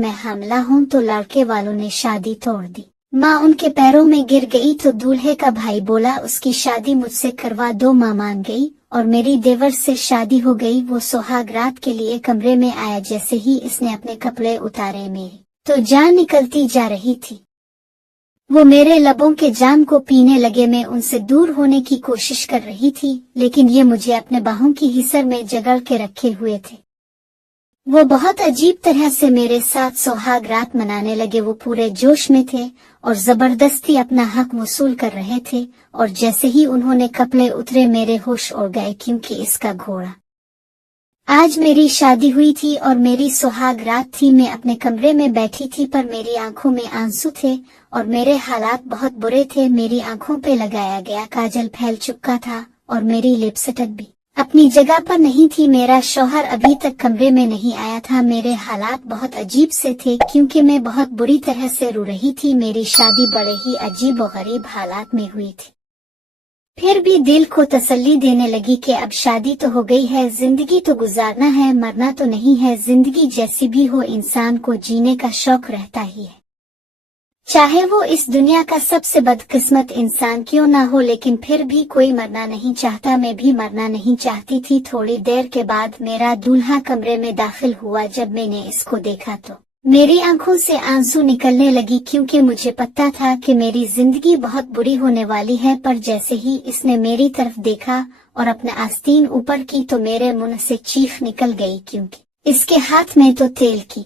मैं हामला हूँ तो लड़के वालों ने शादी तोड़ दी। माँ उनके पैरों में गिर गई तो दूल्हे का भाई बोला उसकी शादी मुझसे करवा दो। माँ मान गई और मेरी देवर से शादी हो गई। वो सुहाग रात के लिए कमरे में आया। जैसे ही इसने अपने कपड़े उतारे मेरी तो जान निकलती जा रही थी। वो मेरे लबों के जाम को पीने लगे। मैं उनसे दूर होने की कोशिश कर रही थी, लेकिन ये मुझे अपने बाहों की हिस्सर में जकड़ के रखे हुए थे। वो बहुत अजीब तरह से मेरे साथ सुहाग रात मनाने लगे। वो पूरे जोश में थे और जबरदस्ती अपना हक वसूल कर रहे थे। और जैसे ही उन्होंने कपड़े उतरे मेरे होश उड़ गए, क्योंकि इसका घोड़ा आज मेरी शादी हुई थी और मेरी सुहाग रात थी। मैं अपने कमरे में बैठी थी, पर मेरी आंखों में आंसू थे और मेरे हालात बहुत बुरे थे। मेरी आंखों पे लगाया गया काजल फैल चुका था और मेरी लिपस्टिक भी अपनी जगह पर नहीं थी। मेरा शौहर अभी तक कमरे में नहीं आया था। मेरे हालात बहुत अजीब से थे, क्योंकि मैं बहुत बुरी तरह से रो रही थी। मेरी शादी बड़े ही अजीब और गरीब हालात में हुई थी। फिर भी दिल को तसल्ली देने लगी कि अब शादी तो हो गई है, जिंदगी तो गुजारना है, मरना तो नहीं है। जिंदगी जैसी भी हो, इंसान को जीने का शौक रहता ही है, चाहे वो इस दुनिया का सबसे बदकिस्मत इंसान क्यों ना हो। लेकिन फिर भी कोई मरना नहीं चाहता। मैं भी मरना नहीं चाहती थी। थोड़ी देर के बाद मेरा दूल्हा कमरे में दाखिल हुआ। जब मैंने इसको देखा तो मेरी आंखों से आंसू निकलने लगी, क्योंकि मुझे पता था कि मेरी जिंदगी बहुत बुरी होने वाली है। पर जैसे ही इसने मेरी तरफ देखा और अपने आस्तीन ऊपर की तो मेरे मुंह से चीख निकल गई, क्योंकि इसके हाथ में तो तेल की।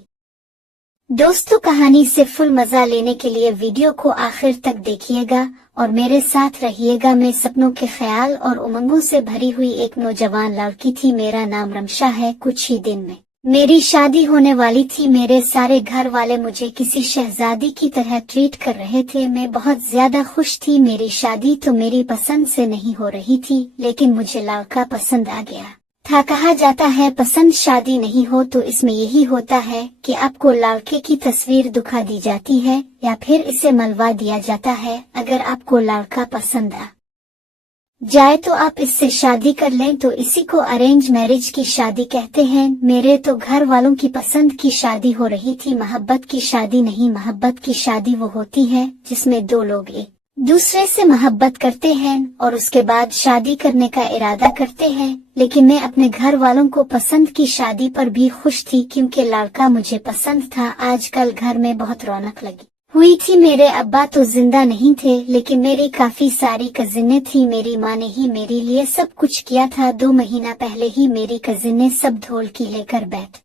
दोस्तों, कहानी से फुल मजा लेने के लिए वीडियो को आखिर तक देखिएगा और मेरे साथ रहिएगा। मैं सपनों के ख्याल और उमंगों से भरी हुई एक नौजवान लड़की थी। मेरा नाम रमशा है। कुछ ही दिन में मेरी शादी होने वाली थी। मेरे सारे घर वाले मुझे किसी शहजादी की तरह ट्रीट कर रहे थे। मैं बहुत ज्यादा खुश थी। मेरी शादी तो मेरी पसंद से नहीं हो रही थी, लेकिन मुझे लड़का पसंद आ गया था। कहा जाता है पसंद शादी नहीं हो तो इसमें यही होता है कि आपको लड़के की तस्वीर दिखा दी जाती है या फिर इसे मलवा दिया जाता है। अगर आपको लड़का पसंद आ जाए तो आप इससे शादी कर लें, तो इसी को अरेंज मैरिज की शादी कहते हैं। मेरे तो घर वालों की पसंद की शादी हो रही थी, मोहब्बत की शादी नहीं। मोहब्बत की शादी वो होती है जिसमें दो लोग एक दूसरे से मोहब्बत करते हैं और उसके बाद शादी करने का इरादा करते हैं। लेकिन मैं अपने घर वालों को पसंद की शादी पर भी खुश थी, क्योंकि लड़का मुझे पसंद था। आजकल घर में बहुत रौनक लगी हुई थी। मेरे अब्बा तो जिंदा नहीं थे, लेकिन मेरी काफी सारी कजिनें थी। मेरी माँ ने ही मेरे लिए सब कुछ किया था। 2 महीना पहले ही मेरी कजिनें सब ढोलकी लेकर बैठ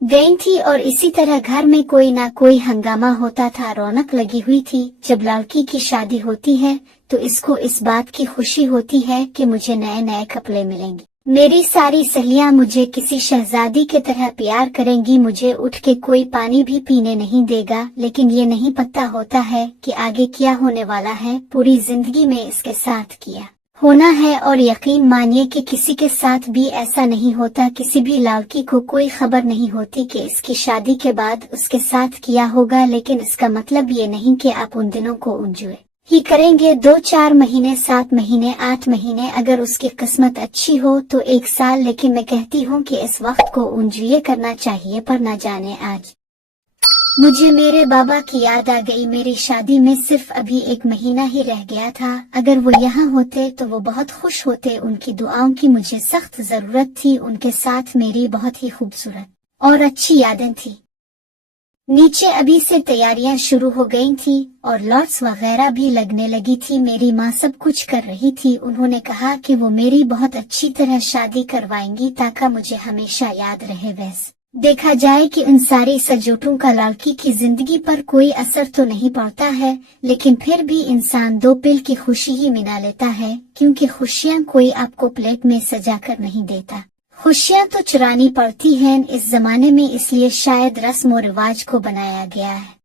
गई थी और इसी तरह घर में कोई ना कोई हंगामा होता था, रौनक लगी हुई थी। जब लड़की की शादी होती है तो इसको इस बात की खुशी होती है कि मुझे नए नए कपड़े मिलेंगे। मेरी सारी सहेलियां मुझे किसी शहजादी की तरह प्यार करेंगी। मुझे उठ के कोई पानी भी पीने नहीं देगा। लेकिन ये नहीं पता होता है कि आगे क्या होने वाला है। पूरी जिंदगी में इसके साथ किया होना है और यकीन मानिए कि किसी के साथ भी ऐसा नहीं होता। किसी भी लड़की को कोई खबर नहीं होती कि इसकी शादी के बाद उसके साथ किया होगा। लेकिन इसका मतलब ये नहीं कि आप उन दिनों को एंजॉय ही करेंगे। 2-4 महीने, 7 महीने, 8 महीने, अगर उसकी किस्मत अच्छी हो तो 1 साल। लेकिन मैं कहती हूँ कि इस वक्त को एंजॉय करना चाहिए। पर न जाने आज मुझे मेरे बाबा की याद आ गई। मेरी शादी में सिर्फ अभी 1 महीना ही रह गया था। अगर वो यहाँ होते तो वो बहुत खुश होते। उनकी दुआओं की मुझे सख्त जरूरत थी। उनके साथ मेरी बहुत ही खूबसूरत और अच्छी यादें थी। नीचे अभी से तैयारियां शुरू हो गई थी और लॉट्स वगैरह भी लगने लगी थी। मेरी माँ सब कुछ कर रही थी। उन्होंने कहा कि वो मेरी बहुत अच्छी तरह शादी करवाएंगी ताकि मुझे हमेशा याद रहे। वैसे देखा जाए कि उन सारी सजोटों का लड़की की जिंदगी पर कोई असर तो नहीं पड़ता है, लेकिन फिर भी इंसान 2 पल की खुशी ही मना लेता है, क्योंकि खुशियाँ कोई आपको प्लेट में सजा कर नहीं देता। खुशियाँ तो चुरानी पड़ती हैं इस जमाने में, इसलिए शायद रस्म और रिवाज को बनाया गया है।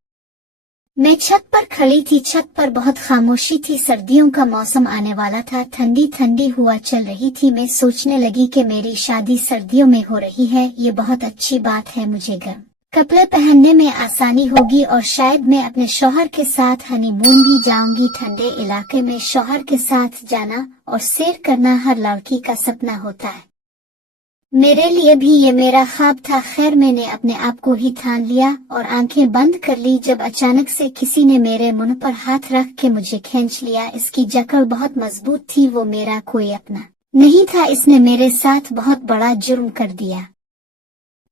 मैं छत पर खड़ी थी। छत पर बहुत खामोशी थी। सर्दियों का मौसम आने वाला था। ठंडी ठंडी हवा चल रही थी। मैं सोचने लगी कि मेरी शादी सर्दियों में हो रही है, ये बहुत अच्छी बात है। मुझे गर्म कपड़े पहनने में आसानी होगी और शायद मैं अपने शौहर के साथ हनीमून भी जाऊंगी। ठंडे इलाके में शौहर के साथ जाना और सैर करना हर लड़की का सपना होता है। मेरे लिए भी ये मेरा ख्वाब था। खैर मैंने अपने आप को ही ठान लिया और आंखें बंद कर ली जब अचानक से किसी ने मेरे मुंह पर हाथ रख के मुझे खींच लिया। इसकी जकड़ बहुत मजबूत थी। वो मेरा कोई अपना नहीं था। इसने मेरे साथ बहुत बड़ा जुर्म कर दिया,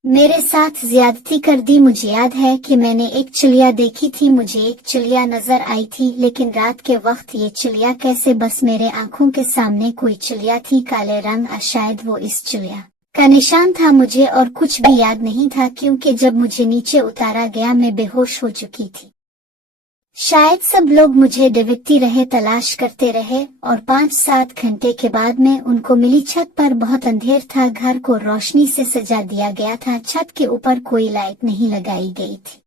मेरे साथ ज्यादती कर दी। मुझे याद है कि मैंने एक चिड़िया देखी थी, मुझे एक चिड़िया नजर आई थी, लेकिन रात के वक्त ये चिड़िया कैसे बस मेरे आंखों के सामने कोई चिड़िया थी, काले रंग। शायद वो इस चिड़िया का निशान था। मुझे और कुछ भी याद नहीं था क्योंकि जब मुझे नीचे उतारा गया मैं बेहोश हो चुकी थी। शायद सब लोग मुझे ढूंढते रहे, तलाश करते रहे और 5-7 घंटे के बाद मैं उनको मिली। छत पर बहुत अंधेर था, घर को रोशनी से सजा दिया गया था। छत के ऊपर कोई लाइट नहीं लगाई गई थी।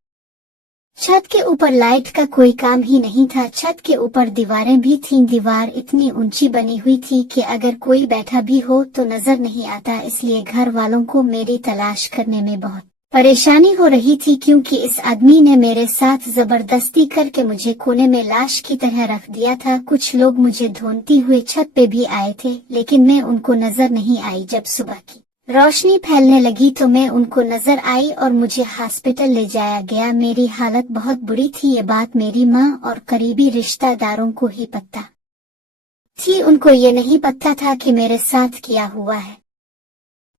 छत के ऊपर लाइट का कोई काम ही नहीं था। छत के ऊपर दीवारें भी थीं। दीवार इतनी ऊंची बनी हुई थी कि अगर कोई बैठा भी हो तो नजर नहीं आता। इसलिए घर वालों को मेरी तलाश करने में बहुत परेशानी हो रही थी क्योंकि इस आदमी ने मेरे साथ जबरदस्ती करके मुझे कोने में लाश की तरह रख दिया था। कुछ लोग मुझे ढूंढते हुए छत पे भी आए थे, लेकिन मैं उनको नजर नहीं आई। जब सुबह की रोशनी फैलने लगी तो मैं उनको नजर आई और मुझे हॉस्पिटल ले जाया गया। मेरी हालत बहुत बुरी थी। ये बात मेरी माँ और करीबी रिश्तेदारों को ही पता थी। उनको ये नहीं पता था कि मेरे साथ क्या हुआ है।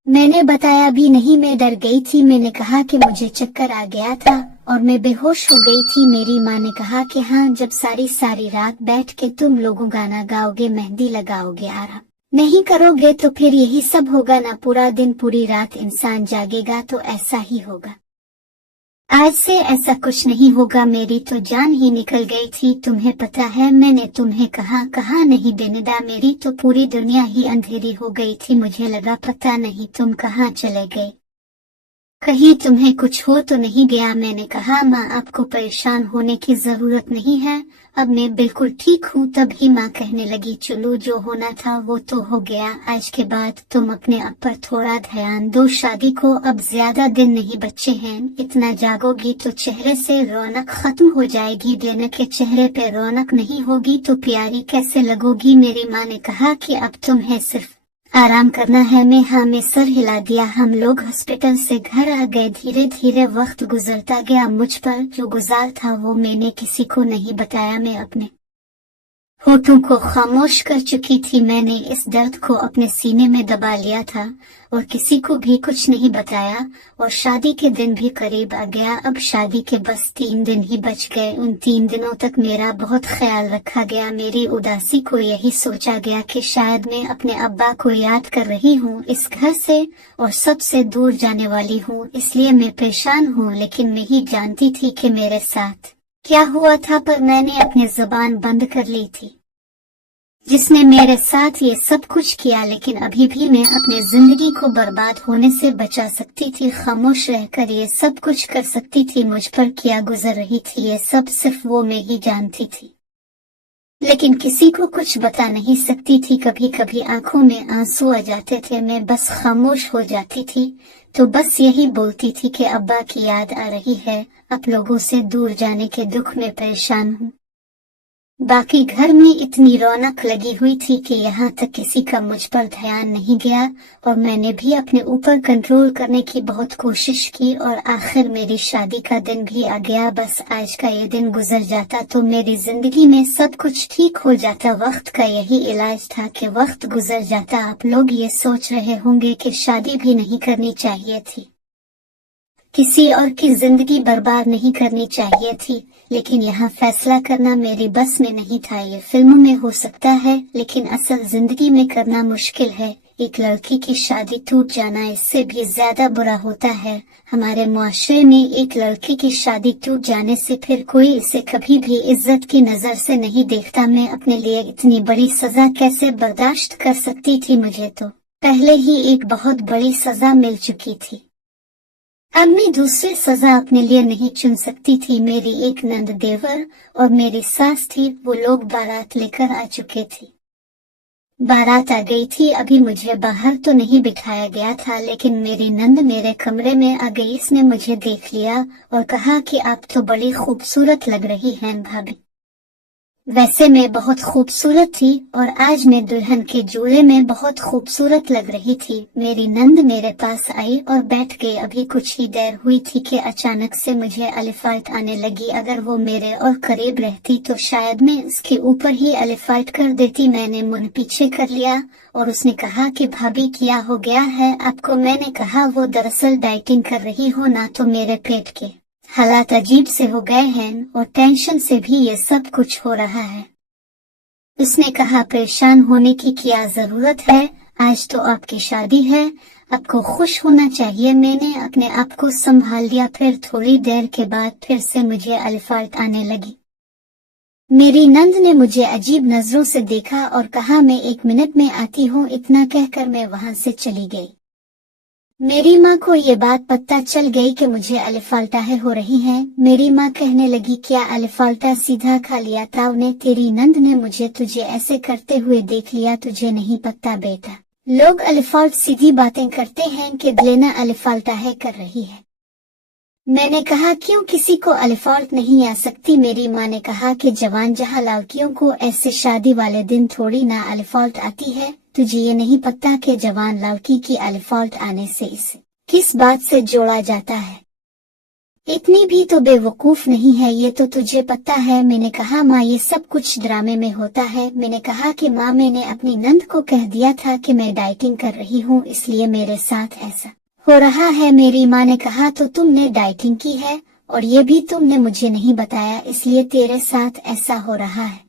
मैंने बताया भी नहीं। मैं डर गई थी। मैंने कहा कि मुझे चक्कर आ गया था और मैं बेहोश हो गई थी। मेरी माँ ने कहा कि हाँ, जब सारी रात बैठ के तुम लोग गाना गाओगे, मेहंदी लगाओगे, आराम नहीं करोगे तो फिर यही सब होगा ना। पूरा दिन पूरी रात इंसान जागेगा तो ऐसा ही होगा। आज से ऐसा कुछ नहीं होगा। मेरी तो जान ही निकल गई थी। तुम्हें पता है मैंने तुम्हें कहा नहीं बेनिदा, मेरी तो पूरी दुनिया ही अंधेरी हो गई थी। मुझे लगा पता नहीं तुम कहाँ चले गए, कहीं तुम्हें कुछ हो तो नहीं गया। मैंने कहा माँ, आपको परेशान होने की जरूरत नहीं है, अब मैं बिल्कुल ठीक हूँ। तभी माँ कहने लगी चलो, जो होना था वो तो हो गया। आज के बाद तुम अपने आप पर थोड़ा ध्यान दो। शादी को अब ज्यादा दिन नहीं बचे हैं। इतना जागोगी तो चेहरे से रौनक खत्म हो जाएगी। दिन के चेहरे पे रौनक नहीं होगी तो प्यारी कैसे लगोगी। मेरी माँ ने कहा कि अब तुम्हें सिर्फ आराम करना है। मैं सर हिला दिया। हम लोग हॉस्पिटल से घर आ गए। धीरे धीरे वक्त गुजरता गया। मुझ पर जो गुजार था वो मैंने किसी को नहीं बताया। मैं अपने होठों को खामोश कर चुकी थी। मैंने इस दर्द को अपने सीने में दबा लिया था और किसी को भी कुछ नहीं बताया। और शादी के दिन भी करीब आ गया। अब शादी के बस 3 दिन ही बच गए। उन 3 दिनों तक मेरा बहुत ख्याल रखा गया। मेरी उदासी को यही सोचा गया कि शायद मैं अपने अब्बा को याद कर रही हूँ, इस घर से और सबसे दूर जाने वाली हूँ, इसलिए मैं परेशान हूँ। लेकिन मैं ही जानती थी कि मेरे साथ क्या हुआ था, पर मैंने अपनी जुबान बंद कर ली थी। जिसने मेरे साथ ये सब कुछ किया, लेकिन अभी भी मैं अपनी जिंदगी को बर्बाद होने से बचा सकती थी। खामोश रहकर ये सब कुछ कर सकती थी। मुझ पर क्या गुजर रही थी ये सब सिर्फ वो मैं ही जानती थी, लेकिन किसी को कुछ बता नहीं सकती थी। कभी कभी आंखों में आंसू आ जाते थे। मैं बस खामोश हो जाती थी तो बस यही बोलती थी कि अब्बा की याद आ रही है, आप लोगों से दूर जाने के दुख में परेशान हूँ। बाकी घर में इतनी रौनक लगी हुई थी कि यहाँ तक किसी का मुझ पर ध्यान नहीं गया और मैंने भी अपने ऊपर कंट्रोल करने की बहुत कोशिश की और आखिर मेरी शादी का दिन भी आ गया। बस आज का ये दिन गुजर जाता तो मेरी जिंदगी में सब कुछ ठीक हो जाता। वक्त का यही इलाज था कि वक्त गुजर जाता। आप लोग ये सोच रहे होंगे कि शादी भी नहीं करनी चाहिए थी, किसी और की जिंदगी बर्बाद नहीं करनी चाहिए थी, लेकिन यहाँ फैसला करना मेरी बस में नहीं था। ये फिल्मों में हो सकता है लेकिन असल जिंदगी में करना मुश्किल है। एक लड़की की शादी टूट जाना इससे भी ज्यादा बुरा होता है। हमारे मुआशरे में एक लड़की की शादी टूट जाने से फिर कोई इसे कभी भी इज्जत की नजर से नहीं देखता। मैं अपने लिए इतनी बड़ी सजा कैसे बर्दाश्त कर सकती थी। मुझे तो पहले ही एक बहुत बड़ी सजा मिल चुकी थी, अब मैं दूसरी सजा अपने लिए नहीं चुन सकती थी। मेरी एक नंद देवर और मेरी सास थी, वो लोग बारात लेकर आ चुके थे। बारात आ गई थी। अभी मुझे बाहर तो नहीं बिठाया गया था, लेकिन मेरी नंद मेरे कमरे में आ गई। इसने मुझे देख लिया और कहा कि आप तो बड़ी खूबसूरत लग रही हैं भाभी। वैसे मैं बहुत खूबसूरत थी और आज मैं दुल्हन के जोड़े में बहुत खूबसूरत लग रही थी। मेरी नंद मेरे पास आई और बैठ गई। अभी कुछ ही देर हुई थी कि अचानक से मुझे अलिफाट आने लगी। अगर वो मेरे और करीब रहती तो शायद मैं उसके ऊपर ही अलिफाट कर देती। मैंने मुंह पीछे कर लिया और उसने कहा कि भाभी क्या हो गया है आपको। मैंने कहा वो दरअसल डाइटिंग कर रही हो ना, तो मेरे पेट के हालात अजीब से हो गए हैं और टेंशन से भी ये सब कुछ हो रहा है। उसने कहा परेशान होने की क्या जरूरत है, आज तो आपकी शादी है, आपको खुश होना चाहिए। मैंने अपने आप को संभाल लिया। फिर थोड़ी देर के बाद फिर से मुझे अलिफाट आने लगी। मेरी नंद ने मुझे अजीब नजरों से देखा और कहा मैं 1 मिनट में आती हूँ। इतना कहकर मैं वहां से चली गई। मेरी माँ को ये बात पता चल गई कि मुझे अलिफाल्टाहें हो रही हैं। मेरी माँ कहने लगी क्या अलिफाल्टा सीधा खा लिया था उन्हें? तेरी नंद ने मुझे तुझे ऐसे करते हुए देख लिया, तुझे नहीं पता बेटा, लोग अलिफाल्ट सीधी बातें करते हैं कि लेना अलिफाल्टाहें कर रही है। मैंने कहा क्यों, किसी को अलिफाल्ट नहीं आ सकती? मेरी माँ ने कहा कि जवान जहाँ लड़कियों को ऐसे शादी वाले दिन थोड़ी ना अलिफाल्ट आती है। तुझे ये नहीं पता कि जवान लड़की की अलिफाल्ट आने से इसे किस बात से जोड़ा जाता है? इतनी भी तो बेवकूफ नहीं है ये तो तुझे पता है। मैंने कहा माँ ये सब कुछ ड्रामे में होता है। मैंने कहा कि माँ मैंने अपनी नंद को कह दिया था कि मैं डाइटिंग कर रही हूँ, इसलिए मेरे साथ ऐसा हो रहा है। मेरी माँ ने कहा तो तुमने डाइटिंग की है और ये भी तुमने मुझे नहीं बताया, इसलिए तेरे साथ ऐसा हो रहा है।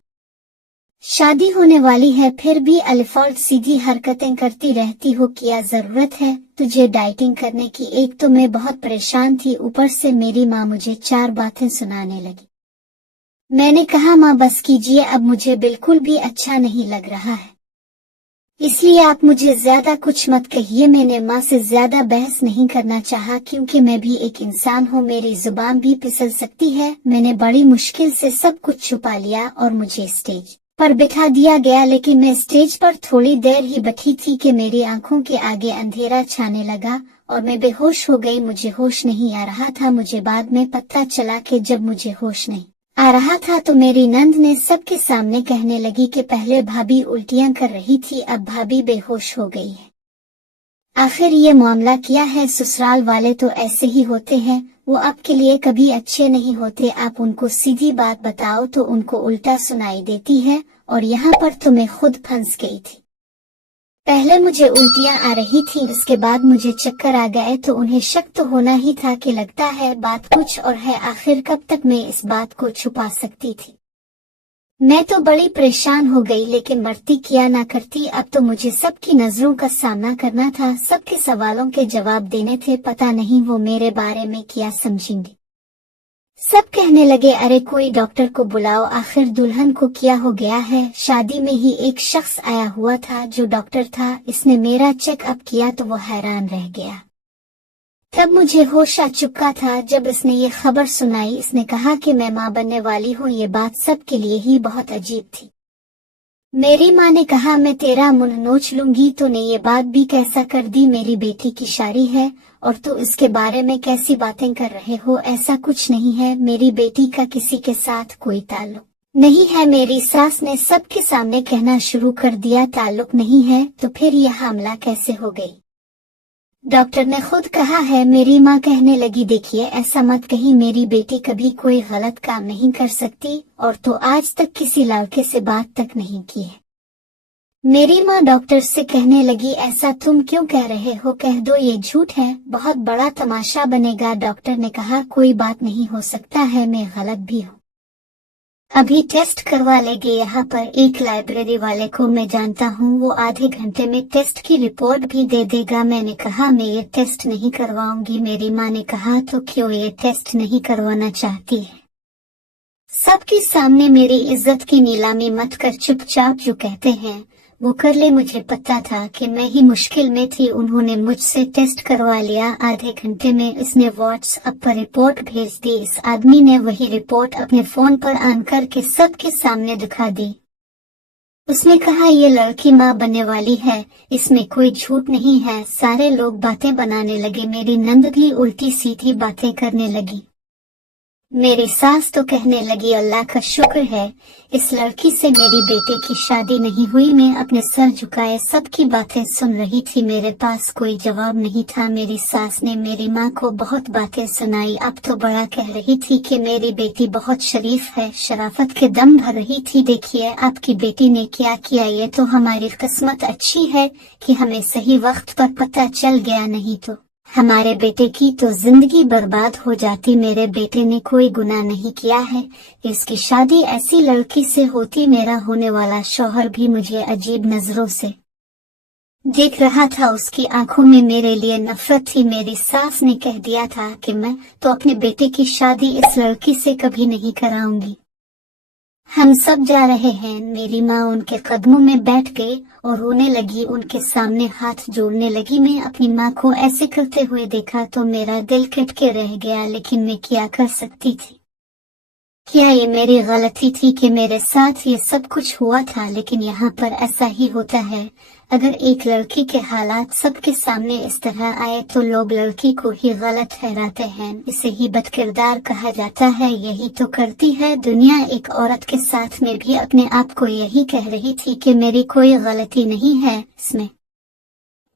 शादी होने वाली है फिर भी अलिफाल्ट सीधी हरकतें करती रहती हो, क्या जरूरत है तुझे डाइटिंग करने की? एक तो मैं बहुत परेशान थी, ऊपर से मेरी माँ मुझे 4 बातें सुनाने लगी। मैंने कहा माँ बस कीजिए, अब मुझे बिल्कुल भी अच्छा नहीं लग रहा है, इसलिए आप मुझे ज्यादा कुछ मत कहिए। मैंने माँ से ज्यादा बहस नहीं करना चाहा क्योंकि मैं भी एक इंसान हूँ, मेरी जुबान भी फिसल सकती है। मैंने बड़ी मुश्किल से सब कुछ छुपा लिया और मुझे स्टेज पर बिठा दिया गया, लेकिन मैं स्टेज पर थोड़ी देर ही बैठी थी कि मेरी आंखों के आगे अंधेरा छाने लगा और मैं बेहोश हो गई। मुझे होश नहीं आ रहा था। मुझे बाद में पता चला कि जब मुझे होश नहीं आ रहा था तो मेरी नंद ने सबके सामने कहने लगी कि पहले भाभी उल्टियां कर रही थी, अब भाभी बेहोश हो गई है। आखिर ये मामला क्या है? ससुराल वाले तो ऐसे ही होते हैं, वो आपके लिए कभी अच्छे नहीं होते। आप उनको सीधी बात बताओ तो उनको उल्टा सुनाई देती है, और यहाँ पर तो मैं खुद फंस गई थी। पहले मुझे उल्टियां आ रही थी, उसके बाद मुझे चक्कर आ गए, तो उन्हें शक तो होना ही था कि लगता है बात कुछ और है। आखिर कब तक मैं इस बात को छुपा सकती थी? मैं तो बड़ी परेशान हो गई, लेकिन मरती क्या ना करती। अब तो मुझे सबकी नजरों का सामना करना था, सबके सवालों के जवाब देने थे। पता नहीं वो मेरे बारे में क्या समझेंगे। सब कहने लगे अरे कोई डॉक्टर को बुलाओ, आखिर दुल्हन को क्या हो गया है? शादी में ही एक शख्स आया हुआ था जो डॉक्टर था, इसने मेरा चेकअप किया तो वो हैरान रह गया। तब मुझे होश आ चुका था जब इसने ये खबर सुनाई। इसने कहा कि मैं माँ बनने वाली हूँ। ये बात सबके लिए ही बहुत अजीब थी। मेरी माँ ने कहा मैं तेरा मुंह नोच लूंगी, तो ने ये बात भी कैसा कर दी? मेरी बेटी की शादी है और तू इसके बारे में कैसी बातें कर रहे हो? ऐसा कुछ नहीं है, मेरी बेटी का किसी के साथ कोई ताल्लुक नहीं है। मेरी सास ने सबके सामने कहना शुरू कर दिया ताल्लुक नहीं है, तो फिर यह हमला कैसे हो गई? डॉक्टर ने खुद कहा है। मेरी माँ कहने लगी देखिए ऐसा मत कहीं, मेरी बेटी कभी कोई गलत काम नहीं कर सकती, और तो आज तक किसी लड़के से बात तक नहीं की है। मेरी माँ डॉक्टर से कहने लगी ऐसा तुम क्यों कह रहे हो? कह दो ये झूठ है, बहुत बड़ा तमाशा बनेगा। डॉक्टर ने कहा कोई बात नहीं, हो सकता है मैं गलत भी हूँ, अभी टेस्ट करवा लेंगे। यहाँ पर एक लाइब्रेरी वाले को मैं जानता हूँ, वो आधे घंटे में टेस्ट की रिपोर्ट भी दे देगा। मैंने कहा मैं ये टेस्ट नहीं करवाऊंगी। मेरी माँ ने कहा तो क्यों ये टेस्ट नहीं करवाना चाहती है? सबके सामने मेरी इज्जत की नीलामी मत कर, चुपचाप जो कहते हैं वो कर ले। मुझे पता था कि मैं ही मुश्किल में थी। उन्होंने मुझसे टेस्ट करवा लिया। आधे घंटे में इसने व्हाट्सएप पर रिपोर्ट भेज दी। इस आदमी ने वही रिपोर्ट अपने फोन पर ऑन करके सबके सामने दिखा दी। उसने कहा ये लड़की माँ बनने वाली है, इसमें कोई झूठ नहीं है। सारे लोग बातें बनाने लगे। मेरी नंद भी उल्टी सीधी बातें करने लगी। मेरी सास तो कहने लगी, अल्लाह का शुक्र है इस लड़की से मेरी बेटे की शादी नहीं हुई। मैं अपने सर झुकाए सबकी बातें सुन रही थी, मेरे पास कोई जवाब नहीं था। मेरी सास ने मेरी माँ को बहुत बातें सुनाई। अब तो बड़ा कह रही थी कि मेरी बेटी बहुत शरीफ है, शराफत के दम भर रही थी। देखिए आपकी बेटी ने क्या किया, ये तो हमारी किस्मत अच्छी है कि हमें सही वक्त पर पता चल गया, नहीं तो हमारे बेटे की तो जिंदगी बर्बाद हो जाती। मेरे बेटे ने कोई गुनाह नहीं किया है, इसकी शादी ऐसी लड़की से होती। मेरा होने वाला शौहर भी मुझे अजीब नजरों से देख रहा था, उसकी आंखों में मेरे लिए नफरत थी। मेरी सास ने कह दिया था कि मैं तो अपने बेटे की शादी इस लड़की से कभी नहीं कराऊंगी। हम सब जा रहे हैं। मेरी माँ उनके कदमों में बैठ गई और रोने लगी, उनके सामने हाथ जोड़ने लगी। मैं अपनी माँ को ऐसे करते हुए देखा तो मेरा दिल खटके रह गया, लेकिन मैं क्या कर सकती थी? क्या ये मेरी गलती थी कि मेरे साथ ये सब कुछ हुआ था? लेकिन यहाँ पर ऐसा ही होता है, अगर एक लड़की के हालात सबके सामने इस तरह आए तो लोग लड़की को ही गलत ठहराते हैं, इसे ही बदकिरदार कहा जाता है। यही तो करती है दुनिया। एक औरत के साथ में भी अपने आप को यही कह रही थी कि मेरी कोई गलती नहीं है, इसमें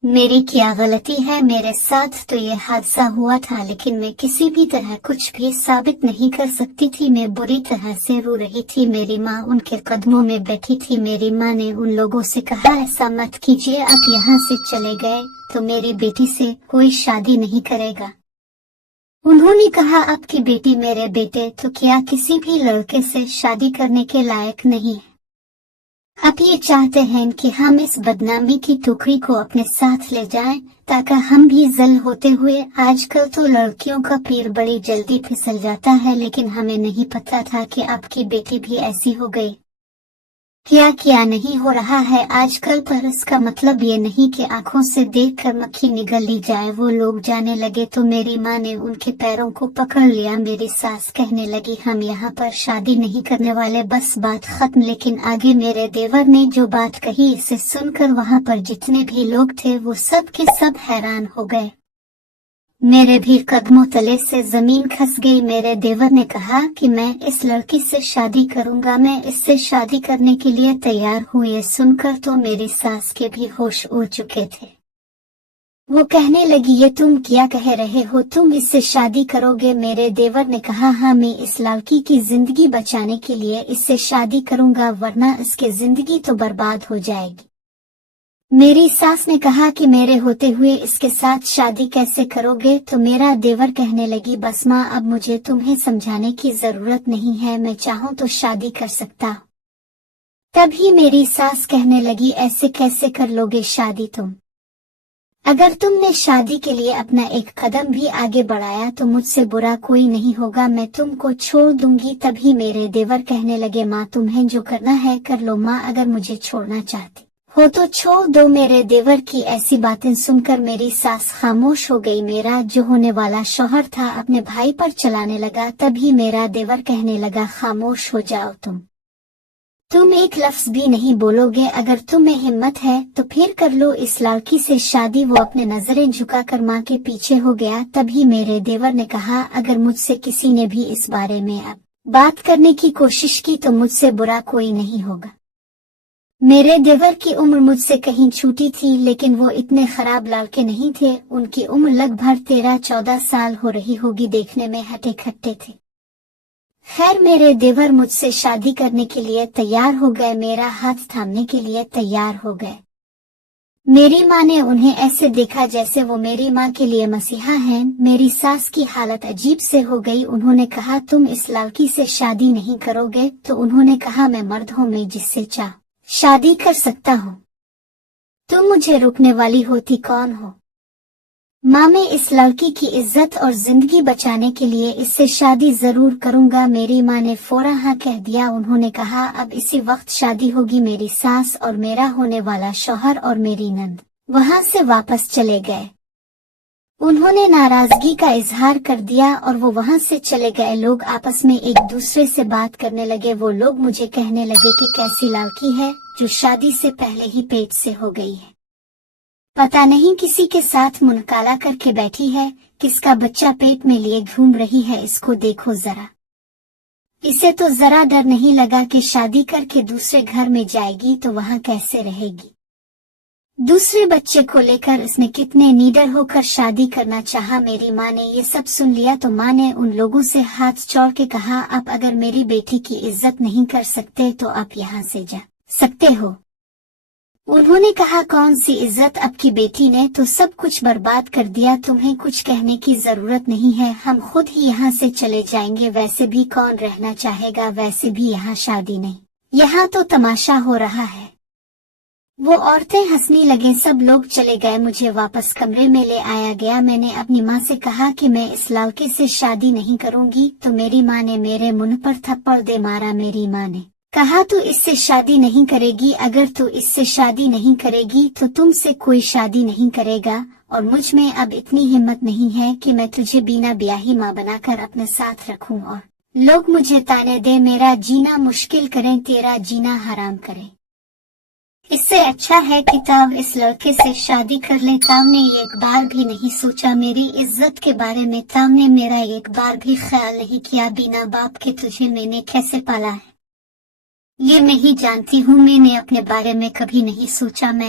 मेरी क्या गलती है? मेरे साथ तो ये हादसा हुआ था, लेकिन मैं किसी भी तरह कुछ भी साबित नहीं कर सकती थी। मैं बुरी तरह से रो रही थी। मेरी माँ उनके कदमों में बैठी थी। मेरी माँ ने उन लोगों से कहा, ऐसा मत कीजिए, आप यहाँ से चले गए तो मेरी बेटी से कोई शादी नहीं करेगा। उन्होंने कहा, आपकी बेटी मेरे बेटे तो क्या किसी भी लड़के से शादी करने के लायक नहीं है। आप ये चाहते हैं कि हम इस बदनामी की टोकरी को अपने साथ ले जाएं, ताकि हम भी जल होते हुए। आजकल तो लड़कियों का पैर बड़ी जल्दी फिसल जाता है, लेकिन हमें नहीं पता था कि आपकी बेटी भी ऐसी हो गई। क्या क्या नहीं हो रहा है आजकल, पर इसका मतलब ये नहीं कि आंखों से देखकर मक्खी निगल ली जाए। वो लोग जाने लगे तो मेरी माँ ने उनके पैरों को पकड़ लिया। मेरी सास कहने लगी, हम यहाँ पर शादी नहीं करने वाले, बस बात खत्म। लेकिन आगे मेरे देवर ने जो बात कही, इसे सुनकर वहाँ पर जितने भी लोग थे वो सब के सब हैरान हो गए। मेरे भी कदमों तले से जमीन खस गई। मेरे देवर ने कहा कि मैं इस लड़की से शादी करूंगा, मैं इससे शादी करने के लिए तैयार हूँ। ये सुनकर तो मेरी सास के भी होश उड़ चुके थे। वो कहने लगी, ये तुम क्या कह रहे हो, तुम इससे शादी करोगे? मेरे देवर ने कहा, हाँ, मैं इस लड़की की जिंदगी बचाने के लिए इससे शादी करूंगा, वरना इसकी जिंदगी तो बर्बाद हो जाएगी। मेरी सास ने कहा कि मेरे होते हुए इसके साथ शादी कैसे करोगे? तो मेरा देवर कहने लगी, बस माँ, अब मुझे तुम्हें समझाने की जरूरत नहीं है, मैं चाहूँ तो शादी कर सकता हूँ। तभी मेरी सास कहने लगी, ऐसे कैसे कर लोगे शादी तुम? अगर तुमने शादी के लिए अपना एक कदम भी आगे बढ़ाया तो मुझसे बुरा कोई नहीं होगा, मैं तुमको छोड़ दूंगी। तभी मेरे देवर कहने लगे, माँ, तुम्हें जो करना है कर लो। माँ, अगर मुझे छोड़ना चाहती हो तो छोड़ दो। मेरे देवर की ऐसी बातें सुनकर मेरी सास खामोश हो गई। मेरा जो होने वाला शौहर था अपने भाई पर चलाने लगा। तभी मेरा देवर कहने लगा, खामोश हो जाओ, तुम एक लफ्ज भी नहीं बोलोगे। अगर तुम्हें हिम्मत है तो फिर कर लो इस लड़की से शादी। वो अपने नजरें झुकाकर माँ के पीछे हो गया। तभी मेरे देवर ने कहा, अगर मुझसे किसी ने भी इस बारे में अब बात करने की कोशिश की तो मुझसे बुरा कोई नहीं होगा। मेरे देवर की उम्र मुझसे कहीं छोटी थी, लेकिन वो इतने खराब लड़के नहीं थे। उनकी उम्र लगभग 13-14 साल हो रही होगी, देखने में हट्टे खट्टे थे। खैर, मेरे देवर मुझसे शादी करने के लिए तैयार हो गए, मेरा हाथ थामने के लिए तैयार हो गए। मेरी माँ ने उन्हें ऐसे देखा जैसे वो मेरी माँ के लिए मसीहा हैं। मेरी सास की हालत अजीब से हो गई। उन्होंने कहा, तुम इस लड़की से शादी नहीं करोगे? तो उन्होंने कहा, मैं मर्द हूँ, मैं जिससे चाह शादी कर सकता हूँ। तुम मुझे रोकने वाली होती कौन हो? माँ, मैं इस लड़की की इज्जत और जिंदगी बचाने के लिए इससे शादी जरूर करूंगा। मेरी माँ ने फौरन हाँ कह दिया। उन्होंने कहा, अब इसी वक्त शादी होगी। मेरी सास और मेरा होने वाला शौहर और मेरी नंद वहाँ से वापस चले गए। उन्होंने नाराजगी का इजहार कर दिया और वो वहाँ से चले गए। लोग आपस में एक दूसरे से बात करने लगे। वो लोग मुझे कहने लगे कि कैसी लड़की है जो शादी से पहले ही पेट से हो गई है, पता नहीं किसी के साथ मुनकाला करके बैठी है, किसका बच्चा पेट में लिए घूम रही है, इसको देखो जरा। इसे तो जरा डर नहीं लगा कि शादी करके दूसरे घर में जाएगी तो वहाँ कैसे रहेगी। दूसरे बच्चे को लेकर इसने कितने निडर होकर शादी करना चाहा। मेरी माँ ने ये सब सुन लिया तो माँ ने उन लोगों से हाथ जोड़ के कहा, आप अगर मेरी बेटी की इज्जत नहीं कर सकते तो आप यहाँ से जा सकते हो। उन्होंने कहा, कौन सी इज्जत? आपकी बेटी ने तो सब कुछ बर्बाद कर दिया, तुम्हें कुछ कहने की जरूरत नहीं है, हम खुद ही यहाँ से चले जाएंगे। वैसे भी कौन रहना चाहेगा, वैसे भी यहाँ शादी नहीं, यहाँ तो तमाशा हो रहा है। वो औरतें हंसने लगे, सब लोग चले गए, मुझे वापस कमरे में ले आया गया। मैंने अपनी माँ से कहा कि मैं इस लड़के से शादी नहीं करूंगी, तो मेरी माँ ने मेरे मुंह पर थप्पड़ दे मारा। मेरी माँ ने कहा, तू इससे शादी नहीं करेगी, अगर तू इससे शादी नहीं करेगी तो तुमसे कोई शादी नहीं करेगा, और मुझ में अब इतनी हिम्मत नहीं है कि मैं तुझे बिना ब्याही माँ बनाकर अपने साथ रखूं और लोग मुझे ताने दे, मेरा जीना मुश्किल करें, तेरा जीना हराम करें। इससे अच्छा है कि ताव इस लड़के से शादी कर ले। ताव ने एक बार भी नहीं सोचा मेरी इज्जत के बारे में, ताव ने मेरा एक बार भी ख्याल नहीं किया। बिना बाप के तुझे मैंने कैसे पाला है ये मैं ही जानती हूँ, मैंने अपने बारे में कभी नहीं सोचा। मैं